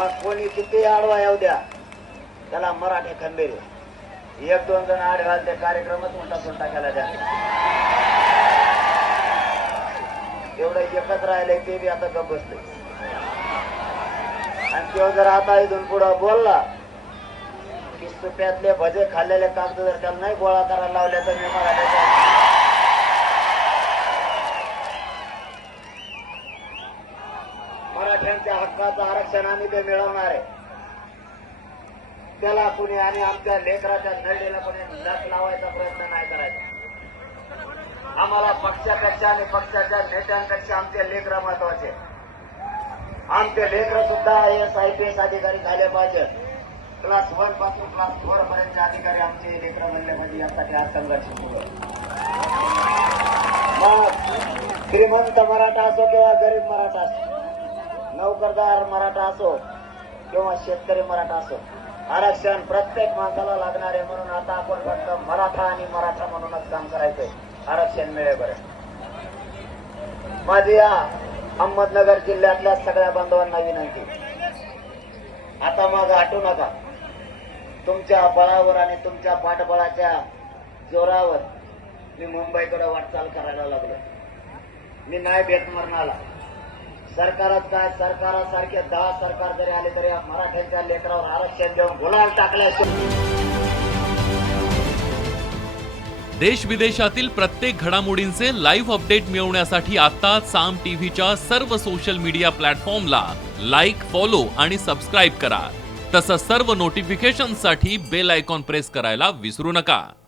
हा कोणी किती आडवा येऊ द्या त्याला मराठी खंबीर एक दोन जण आड घालते कार्यक्रमच मोठा सुलटा केला द्या एवढं एकच राहिलंय ते बी आता गप बसले. आणि तो जर आता इथून पुढं बोलला की सुप्यातले भजे खाल्लेले कागद जर त्याला नाही गोळा करायला लावले तर मी मला मराठ्यांच्या हक्काचं आरक्षण आम्ही ते मिळवणार आहे. त्याला कुणी आणि आमच्या लेकराच्या नळीला कोणी लस लावायचा प्रयत्न नाही करायचा. आम्हाला पक्षापेक्षा आणि पक्षाच्या नेत्यांपेक्षा आमचे लेकर महत्त्वाचे आमचे लेकर सुद्धा एस आय पी एस अधिकारी झाले पाहिजे क्लास वनपासून क्लास फोर पर्यंतचे अधिकारी आमचे लेकर म्हणले म्हणजे यासाठी आज संघर्ष सुरू आहे. श्रीमंत मराठा असो किंवा गरीब मराठा असो नोकरदार मराठा असो किंवा शेतकरी मराठा असो आरक्षण प्रत्येक माणसाला लागणार आहे म्हणून आता आपण फक्त मराठा आणि मराठा म्हणूनच काम करायचंय. आरक्षण मिळेपर्यंत माझी या अहमदनगर जिल्ह्यातल्या सगळ्या बांधवांना विनंती. आता मग हटू नका. तुमच्या बळावर आणि तुमच्या पाठबळाच्या जोरावर मी मुंबईकडे वाटचाल करायला लागलो. मी नाही भेट मरणाला सरकारच काय? सरकारासारखे दहा सरकार जरी आले तरी मराठ्यांच्या लेकरावर आरक्षण देऊन गुलाल टाकल्याशिवाय देश विदेशातील प्रत्येक घडामोडींचे लाईव्ह अपडेट मिळवण्यासाठी आता साम टीव्हीच्या सर्व सोशल मीडिया प्लॅटफॉर्मला लाईक फॉलो आणि सबस्क्राईब करा. तसंच सर्व नोटिफिकेशनसाठी बेल आयकॉन प्रेस करायला विसरू नका.